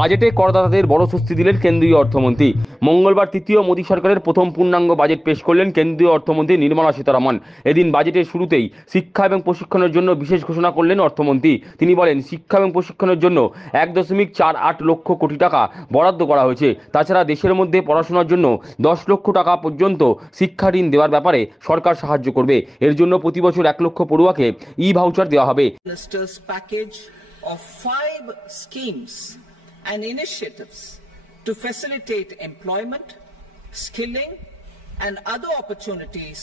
বাজেটে করদাতাদের বড় স্বস্তি দিলেন কেন্দ্রীয় অর্থমন্ত্রী। মঙ্গলবার তৃতীয় মোদী সরকারের প্রথম পূর্ণাঙ্গ বাজেট পেশ করলেন কেন্দ্রীয় অর্থমন্ত্রী নির্মলা সীতারমণ। এদিন বাজেটের শুরুতেই শিক্ষা এবং প্রশিক্ষণের জন্য বিশেষ ঘোষণা করলেন অর্থমন্ত্রী। তিনি বলেন, শিক্ষা এবং প্রশিক্ষণের জন্য 1.48 লক্ষ কোটি টাকা বরাদ্দ করা হয়েছে। তাছাড়া দেশের মধ্যে পড়াশোনার জন্য 10 লক্ষ টাকা পর্যন্ত শিক্ষা ঋণ দেওয়ার ব্যাপারে সরকার সাহায্য করবে। এর জন্য প্রতি বছর 1 লক্ষ পড়ুয়াকে ই-ভাউচার দেওয়া হবে। Of 5 schemes and initiatives to facilitate employment, skilling and other opportunities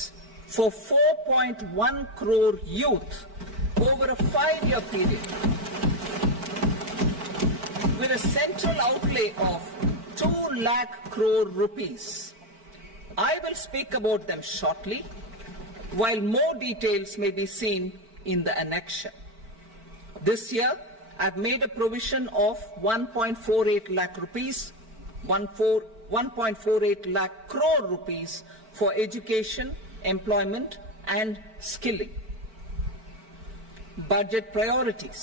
for 4.1 crore youth over a 5-year period, with a central outlay of 2 lakh crore rupees. I will speak about them shortly, while more details may be seen in the annexure. This year, I've made a provision of 1.48 lakh rupees, 1.48 lakh crore rupees for education, employment and skilling. Budget priorities.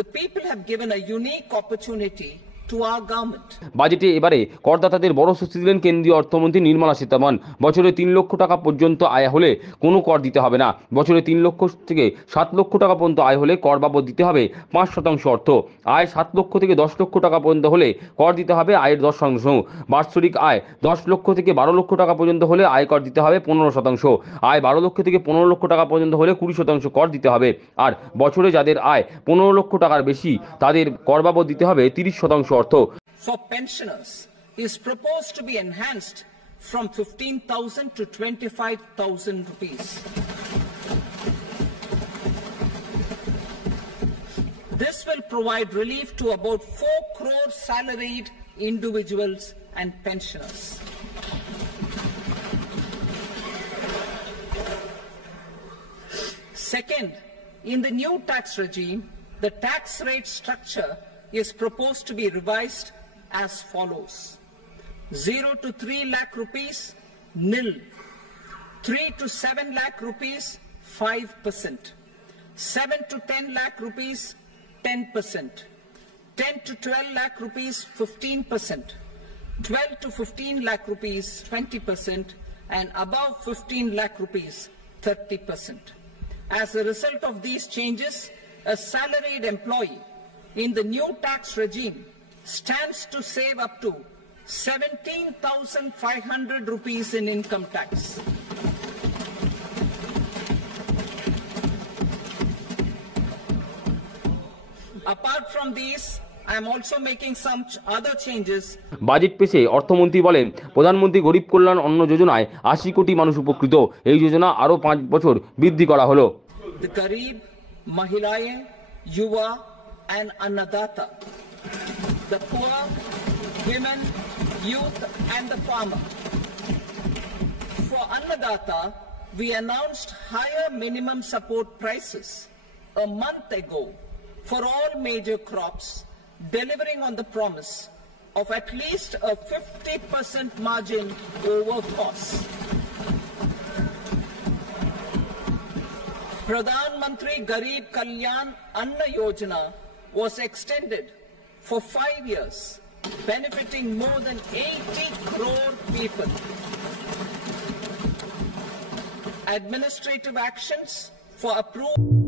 The people have given a unique opportunity to our government. বাজেটে এবারে করদাতাদের বড় স্বস্তি দিলেন কেন্দ্রীয় অর্থমন্ত্রী নির্মলা সীতারমণ। বছরে 3 লক্ষ টাকা পর্যন্ত আয় হলে কোনো কর দিতে হবে না। বছরে 3 লক্ষ থেকে 7 লক্ষ টাকা পর্যন্ত আয় হলে কর বাবদ দিতে হবে 5% অর্থ। আয় 7 লক্ষ থেকে 10 লক্ষ টাকা পর্যন্ত হলে কর দিতে হবে আয়ের 10%। বাৎসরিক আয় 10 লক্ষ থেকে 12 লক্ষ টাকা পর্যন্ত হলে আয় কর দিতে হবে 15%। আয় 12 লক্ষ থেকে 15 লক্ষ টাকা পর্যন্ত হলে 20% কর দিতে হবে। আর বছরে যাদের আয় 15 লক্ষ টাকার বেশি তাদের কর বাবদ দিতে হবে 30% অর্থ। For pensioners is proposed to be enhanced from 15,000 to 25,000 rupees. This will provide relief to about 4 crore salaried individuals and pensioners. Second, in the new tax regime, the tax rate structure is proposed to be revised as follows: 0 to 3 lakh rupees, nil; 3 to 7 lakh rupees, 5%; 7 to 10 lakh rupees, 10%; 10 to 12 lakh rupees, 15%; 12 to 15 lakh rupees, 20%; and above 15 lakh rupees, 30%. As a result of these changes, a salaried employee in the new tax regime stands to save up to 17,500 rupees in income tax. Apart from these, I am also making some other changes. Budget পেশে অর্থমন্ত্রী বলেন, প্রধানমন্ত্রী গরিব কল্যাণ অন্ন যোজনায় 80 কোটি মানুষ উপকৃত। এই যোজনা আরো 5 বছর বৃদ্ধি করা হলো। The Garib, Mahilaye, Yuva and Annadata, the poor, women, youth and the farmer. For Annadata, we announced higher minimum support prices a month ago for all major crops, delivering on the promise of at least a 50% margin over cost. Pradhan Mantri Garib Kalyan Anna Yojana was extended for 5 years, benefiting more than 80 crore people. Administrative actions for approval